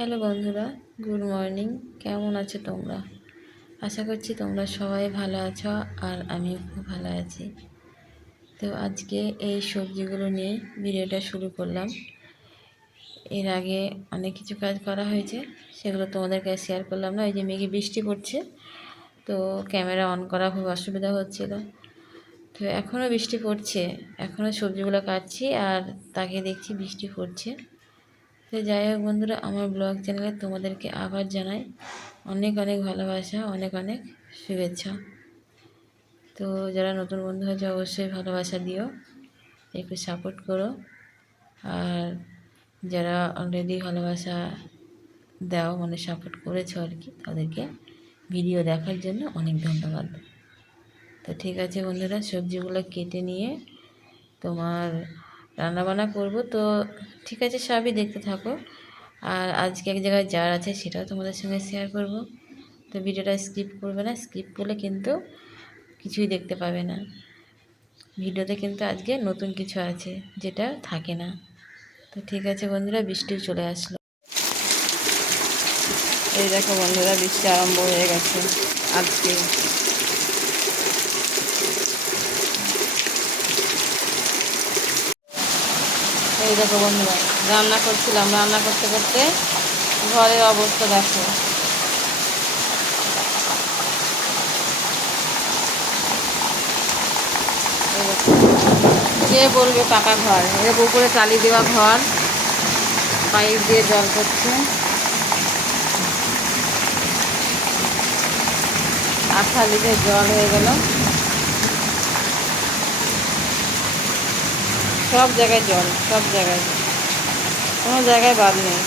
Hello বন্ধুরা, good morning. কেমন আছো তোমরা? আশা করছি তোমরা সবাই ভালো আছো আর আমিও খুব ভালো আছি। তো আজকে এই সবজিগুলো নিয়ে ভিডিওটা শুরু করলাম। এর আগে অনেক কিছু কাজ করা হয়েছে, সেগুলো তোমাদের কাছে শেয়ার করলাম না। ওই যে মেঘে বৃষ্টি পড়ছে, তো ক্যামেরা অন করা খুব অসুবিধা হচ্ছিল। তো এখনও বৃষ্টি পড়ছে, এখনও সবজিগুলো কাটছি আর তাকে দেখছি বৃষ্টি পড়ছে। তো যাই হোক বন্ধুরা, আমার ব্লগ চ্যানেলে তোমাদেরকে আবার জানাই অনেক অনেক ভালোবাসা, অনেক অনেক শুভেচ্ছা। তো যারা নতুন বন্ধু হয়েছে অবশ্যই ভালোবাসা দিও, একটু সাপোর্ট করো। আর যারা অলরেডি ভালোবাসা দাও, মানে সাপোর্ট করেছো আর কি, তাদেরকে ভিডিও দেখার জন্য অনেক ধন্যবাদ। তো ঠিক আছে বন্ধুরা, সবজিগুলো কেটে নিয়ে তোমার রান্নাবান্না করব। তো ঠিক আছে, সবই দেখতে থাকো। আর আজকে এক জায়গায় যার আছে সেটাও তোমাদের সঙ্গে শেয়ার করব। তো ভিডিওটা স্কিপ করবে না, স্কিপ করলে কিন্তু কিছুই দেখতে পাবে না। ভিডিওতে কিন্তু আজকে নতুন কিছু আছে যেটা থাকে না। তো ঠিক আছে বন্ধুরা, বৃষ্টিও চলে আসলো। এই দেখো বন্ধুরা, বৃষ্টি আরম্ভ হয়ে গেছে আজকে। এই দেখো বন্ধুরা, রান্না করছিলাম, রান্না করতে করতে ঘরের অবস্থা দেখো। কে বলবে পাকা ঘর, এর উপরে চালি দেওয়া ঘর, পাইপ দিয়ে জল পড়ছে, আঠা লিখে জল হয়ে গেল। সব জায়গায় জল, সব জায়গায়, কোনো জায়গায় বাদ নেই।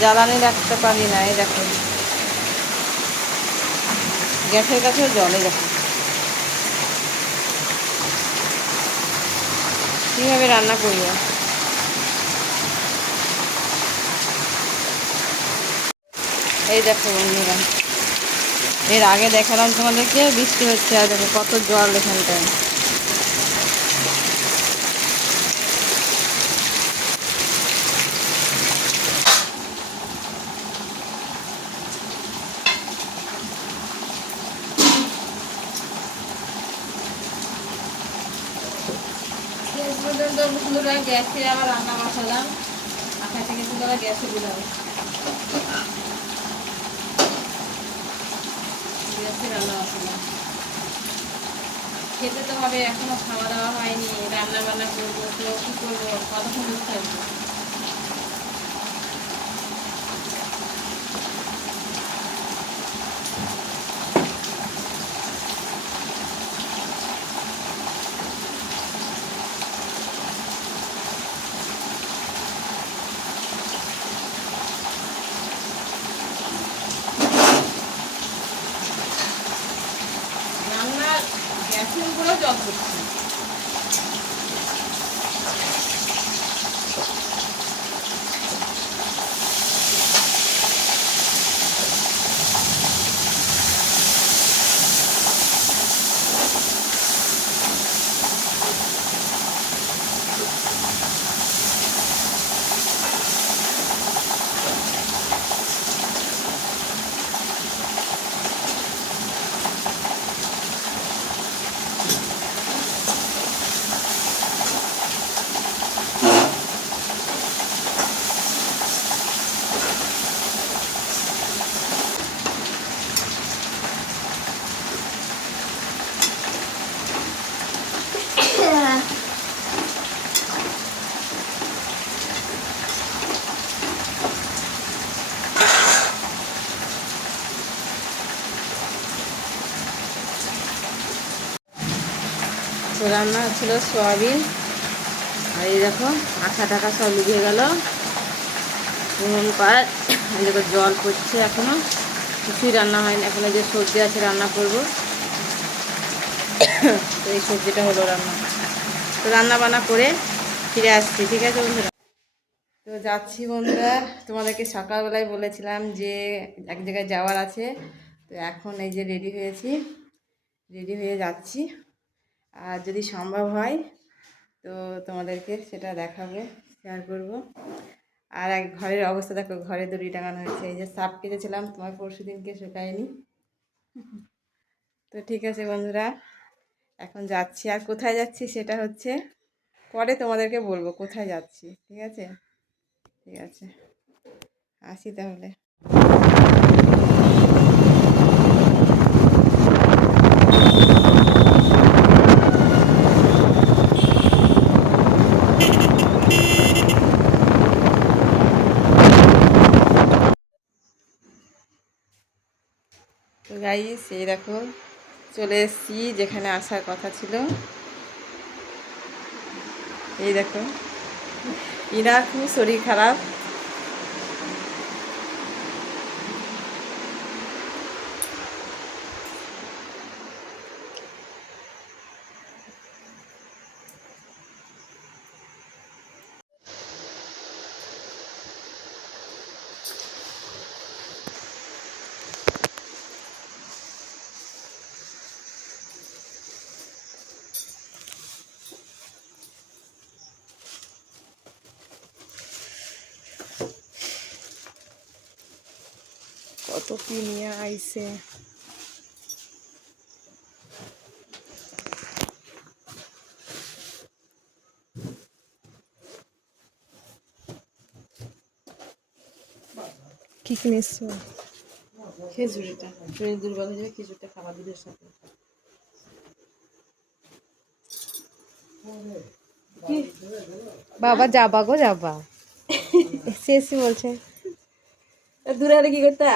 জ্বালানি রাখতে পারি না। এই দেখো গ্যাসের কাছেও জল। এই দেখো কীভাবে রান্না করবো। এই দেখো বন্ধুরা, এর আগে দেখালাম তোমাদেরকে বৃষ্টি হচ্ছে, আর দেখো কত জল এখানটায়। শেষ পর্যন্ত বন্ধুরা গ্যাসে আবার রান্না বসালাম, আঠা থেকে তুলে আবার গ্যাসে দিলাম। গ্যাসে রান্না বসালাম, খেতে তো হবে, এখনো খাওয়া দাওয়া হয়নি, রান্না বান্না করবো। তো কী করবো, কতক্ষণ বসে থাকবো। রান্নার গ্যাসের উপরেও জল পড়ছে। তো রান্না ছিল সয়াবিন, আর এই দেখো আঠা টাকা সব লিখে গেল উনুন পাড়। এই দেখো জল পড়ছে, এখনো কিছুই রান্না হয়নি। এখনো যে সবজি আছে রান্না করব। তো এই সবজিটা হলো রান্না। তো রান্না বান্না করে ফিরে আসছি, ঠিক আছে বন্ধুরা। তো যাচ্ছি বন্ধুরা, তোমাদেরকে সকালবেলায় বলেছিলাম যে এক জায়গায় যাওয়ার আছে। তো এখন এই যে রেডি হয়েছি, রেডি হয়ে যাচ্ছি। আর যদি সম্ভব হয় তো তোমাদেরকে সেটা দেখাবো, শেয়ার করব। আর এক ঘরের অবস্থা দেখো, ঘরে দড়ি টাঙানো হয়েছে। এই যে সাপ কেটেছিলাম তোমার পরশু দিনকে, শুকায়নি। তো ঠিক আছে বন্ধুরা, এখন যাচ্ছি। আর কোথায় যাচ্ছি সেটা হচ্ছে পরে তোমাদেরকে বলবো কোথায় যাচ্ছি। ঠিক আছে, ঠিক আছে, আসি তাহলে। তো গাইস, এই দেখো চলে এসেছি যেখানে আসার কথা ছিল। এই দেখো, ইনার খুব শরীর খারাপ। কত কি নিয়ে আইছে। কি কিনেছো? খিচুড়িটা, শরীর দুর্বল হয়ে যাবে, খিচুড়িটা খাবার দুধের সাথে। বাবা যাবা গো যাবা, শেষই বলছে। দূরে হলে কি করতা?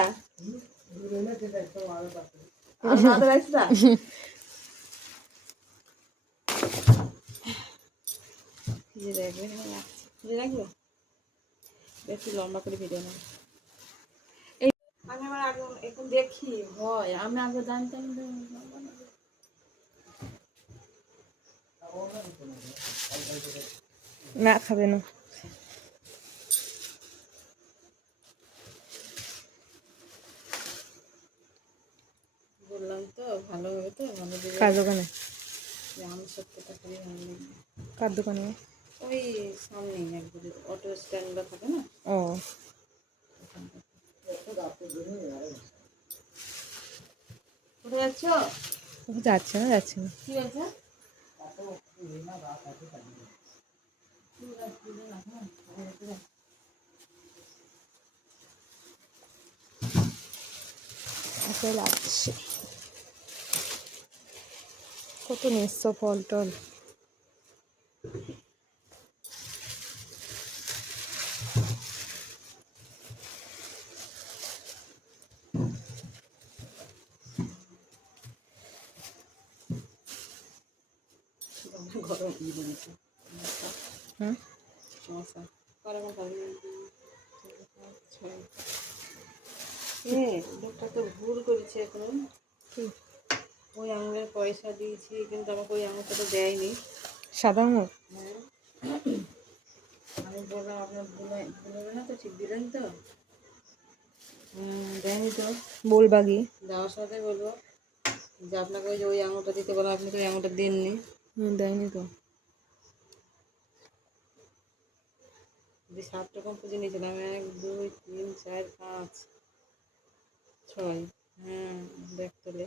রাখবো বেশি লম্বা করে ভিডিও না। আমি আবার আগে এখন দেখি হয়, আমি আগে জানতাম যে না খাবে না। বললাম তো ভালো হবে, তো ভালো দেবে। কার দোকানে? আমি সত্যটা খুবই ভালো লাগে। কার দোকানে? ওই সামনেই একবারে অটো স্ট্যান্ডটা থাকে না। ও কোথায় যাচ্ছ? যাচ্ছে না, যাচ্ছে না। কি হয়েছে? আসলে লাগছে। কত নিচ্ছ ফল টল? গরম ই বলেছে। হুম, সমস্যা লোকটা তো ভুল করেছে এখন। ওই আঙুলের পয়সা দিয়েছি, কিন্তু আমাকে ওই আঙুলটা তো দেয়নি। সাদা মুখ। হ্যাঁ, আমি বললাম আপনার বলবে না তো, ঠিক দিলেন তো? দেয়নি তো। বলবা কি? যাওয়ার সাথে বলবো যে আপনাকে ওই যে ওই আঙুলটা দিতে বলো, আপনি তো ওই আঙুলটা দেননি। দেয়নি তো। যে 7 রকম পুজো নিয়েছিলাম, 1 2 3 4 5 6। হ্যাঁ, দেখ তোলে।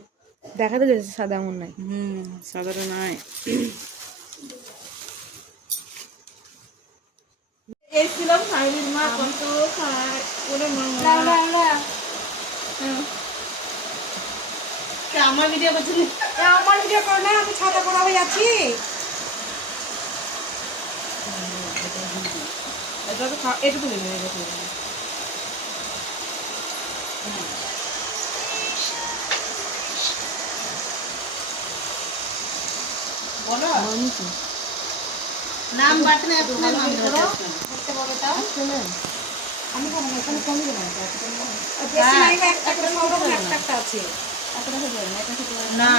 দেখাতে যাচ্ছে সাদা আঙুল নাই। সাধারণ নয়। এসেছিলাম শাড়ির মা কত খায় ওরে মামা। আমার ভিডিও করছিলি? আমার ভিডিও করো না, আমি ছাতা পড়া হয়ে আছি। এটুকু নেবে দেখো। বলো নাম বাটনে আপনার নাম করো করতে বলো তাও শুনুন। আমি খাবো না, এখানে কমই দেবো না। বেশি নাই, একটা করে সব রকম একটা একটা আছে। না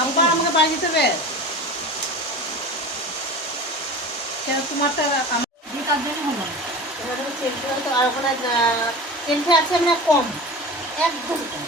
আব্বা আমাকে বাড়ি যেতে হবে কেন? তোমারটা আমি কার জন্য হলো তো। আর ওখানে চেলতে আছে, মানে কম, একদম কম।